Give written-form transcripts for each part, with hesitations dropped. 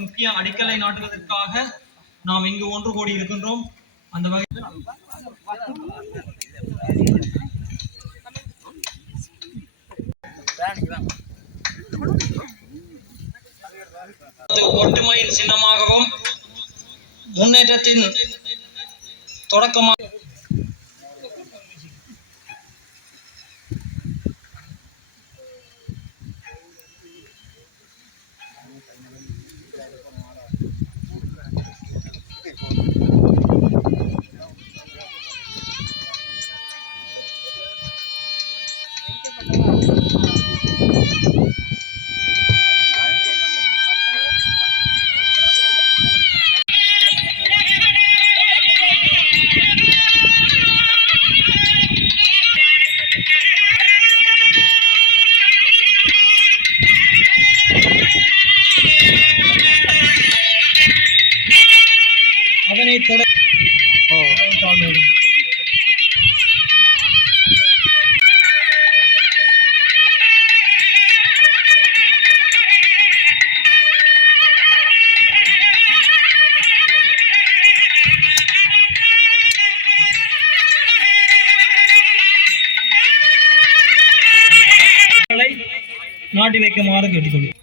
முக்கிய அடிக்கலை நாட்டுவதற்காக நாம் இங்கு ஒன்று கூடி இருக்கின்றோம். அந்த வகையில் ஒற்றுமையின் சின்னமாகவும் முன்னேற்றத்தின் தொடக்கமாக நாட்டி வைக்குமாறு கேட்டுக்கொள்கிறேன்.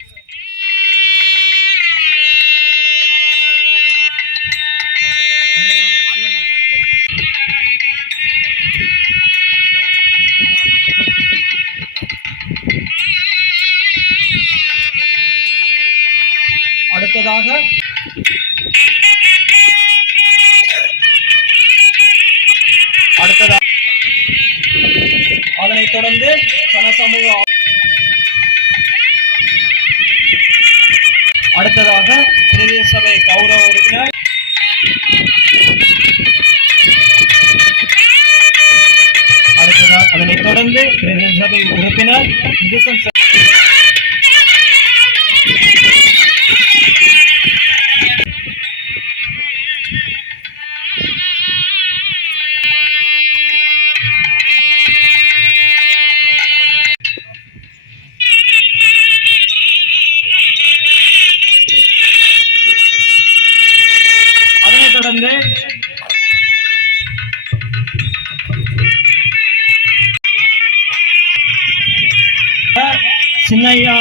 அடுத்ததாக அதனைத் தொடர்ந்து சனசமூக அடுத்ததாக பிரதேச சபை கௌரவ உறுப்பினர் அதனைத் தொடர்ந்து பிரதேச சபை உறுப்பினர் தொடர்ந்து சின்னையா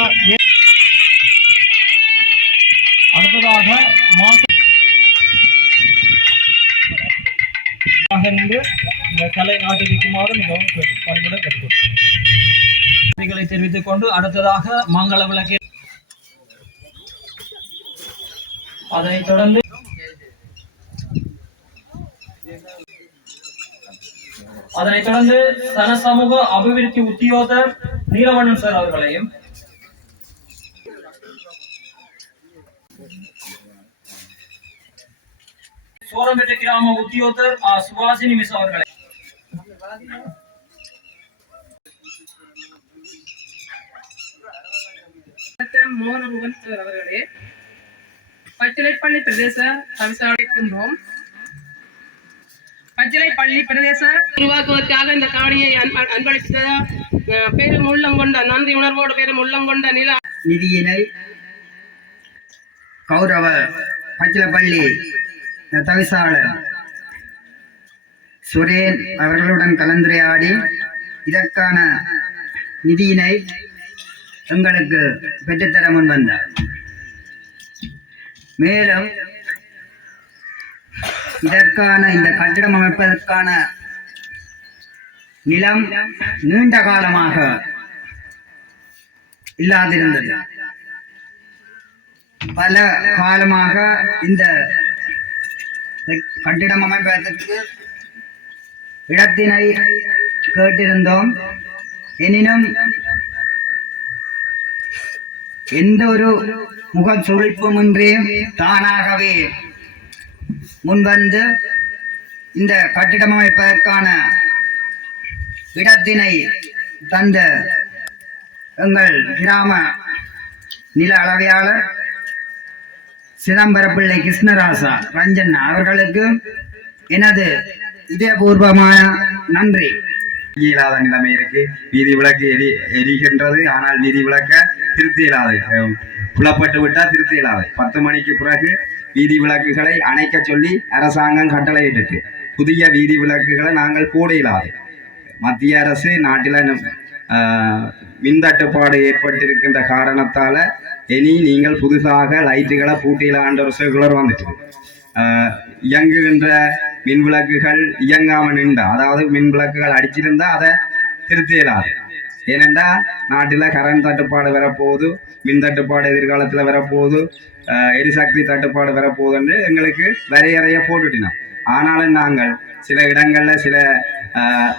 அடுத்ததாக இந்த கலை நாட்டில் இருக்குமாறு மிகவும் பணிவுடன் கேட்டுக்கொள்கிறேன் தெரிவித்துக் கொண்டு அடுத்ததாக மங்கள விளக்கு அதனைத் தொடர்ந்து சனசமூக அபிவிருத்தி உத்தியோகர் நீலவண்ணன் சார் அவர்களையும் சோரம்பேட்டை கிராம உத்தியோகர் சுபாஷினி மிஸ் அவர்களை மோகனபுவன் சார் அவர்களே பச்சிலைப்பள்ளி பிரதேச தவிசாளிக்கின்றோம். பச்சிலைப்பள்ளி பிரதேச உருவாக்குவதற்காக இந்த காணியை அன்பளித்த பெரும் உள்ளம் கொண்ட நன்றி உணர்வோடு பெரும் உள்ளம் கொண்ட நிதியினை கௌரவ பச்சிலைப்பள்ளி தவிசாளர் சுரேன் அவர்களுடன் கலந்துரையாடி இதற்கான நிதியினை எங்களுக்கு பெற்றுத்தர முன் வந்தார். மேலும் இதற்கான இந்த கட்டிடம் அமைப்பதற்கான நிலம் நீண்ட காலமாக இல்லாதிருந்தது. பல காலமாக இந்த கட்டிடம் அமைப்பதற்கு இடத்தினை கேட்டிருந்தோம். எனினும் எந்த ஒரு முக சுழிப்புமின்றி தானாகவே முன்வந்து இந்த கட்டிடம் அமைப்பதற்கான இடத்தினை தந்த எங்கள் கிராம நில அளவையாளர் சிதம்பரப்பிள்ளை கிருஷ்ணராசா ரஞ்சன் அவர்களுக்கு எனது இதயபூர்வமான நன்றி. இயலாத நிலைமை இருக்கு. வீதி விளக்கு எரிகின்றது, ஆனால் வீதி விளக்க திருத்த இயலாது. புலப்பட்டு விட்டால் திருத்த இயலாது. 10 மணிக்கு பிறகு வீதி விளக்குகளை அணைக்க சொல்லி அரசாங்கம் கட்டளையிட்டு புதிய வீதி விளக்குகளை நாங்கள் போட இயலாது. மத்திய அரசு நாட்டில் மின் தட்டுப்பாடு ஏற்பட்டிருக்கின்ற காரணத்தால இனி நீங்கள் புதுசாக லைட்டுகளை பூட்டிலான்ற ஒரு சர்க்குலர் வந்துட்டு இயங்குகின்ற மின் விளக்குகள் இயங்காம நின்றா, அதாவது மின் விளக்குகள் அடிச்சிருந்தா அதை திருத்த இயலாது. ஏனென்றா நாட்டில் கரண்ட் தட்டுப்பாடு வரப்போகுது, மின் தட்டுப்பாடு எதிர்காலத்தில் வரப்போகுது, எரிசக்தி தட்டுப்பாடு வரப்போகுது என்று எங்களுக்கு வரையறைய போட்டுட்டினோம். ஆனாலும் நாங்கள் சில இடங்களில் சில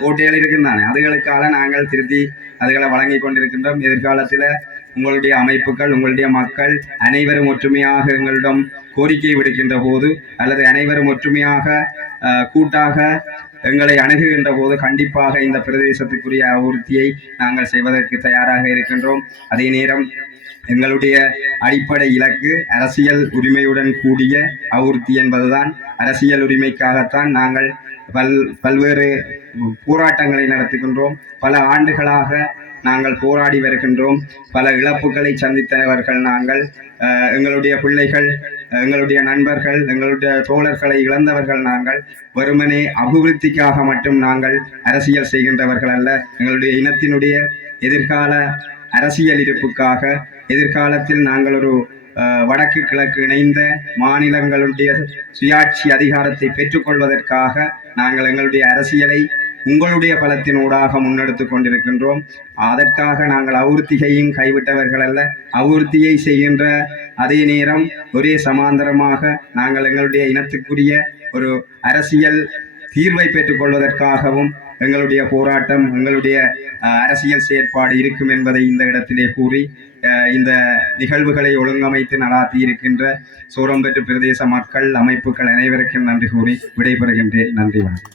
ஓட்டைகள் இருக்குந்தானே, அதுகளுக்காக நாங்கள் திருத்தி அதுகளை வழங்கி கொண்டிருக்கின்றோம். எதிர்காலத்தில் உங்களுடைய அமைப்புகள், உங்களுடைய மக்கள் அனைவரும் ஒற்றுமையாக எங்களிடம் கோரிக்கை விடுக்கின்ற போது அல்லது அனைவரும் ஒற்றுமையாக கூட்டாக எங்களை அணுகுகின்ற போது கண்டிப்பாக இந்த பிரதேசத்துக்குரிய அபிவிருத்தியை நாங்கள் செய்வதற்கு தயாராக இருக்கின்றோம். அதே நேரம் எங்களுடைய அடிப்படை இலக்கு அரசியல் உரிமையுடன் கூடிய அபிவிருத்தி என்பதுதான். அரசியல் உரிமைக்காகத்தான் நாங்கள் பல்வேறு போராட்டங்களை நடத்துகின்றோம். பல ஆண்டுகளாக நாங்கள் போராடி வருகின்றோம். பல இழப்புகளை சந்தித்தவர்கள் நாங்கள். எங்களுடைய பிள்ளைகள், எங்களுடைய நண்பர்கள், எங்களுடைய தோழர்களை இழந்தவர்கள் நாங்கள். வெறுமனே அபிவிருத்திக்காக மட்டும் நாங்கள் அரசியல் செய்கின்றவர்கள் அல்ல. எங்களுடைய இனத்தினுடைய எதிர்கால அரசியல் இருப்புக்காக, எதிர்காலத்தில் நாங்கள் ஒரு வடக்கு கிழக்கு இணைந்த மாநிலங்களுடைய சுயாட்சி அதிகாரத்தை பெற்றுக்கொள்வதற்காக நாங்கள் எங்களுடைய அரசியலை உங்களுடைய பலத்தினூடாக முன்னெடுத்து கொண்டிருக்கின்றோம். அதற்காக நாங்கள் அபிவிருத்தியையும் கைவிட்டவர்கள் அல்ல. அபிவிருத்தியை செய்கின்ற அதே நேரம் ஒரே சமாந்தரமாக நாங்கள் எங்களுடைய இனத்துக்குரிய ஒரு அரசியல் தீர்வை பெற்றுக்கொள்வதற்காகவும் எங்களுடைய போராட்டம், எங்களுடைய அரசியல் செயற்பாடு இருக்கும் என்பதை இந்த இடத்திலே கூறி இந்த நிகழ்வுகளை ஒழுங்கமைத்து நடாத்தி இருக்கின்ற சோரம்பெட்டு பிரதேச மக்கள், அமைப்புகள் அனைவருக்கும் நன்றி கூறி விடைபெறுகின்றேன். நன்றி, வணக்கம்.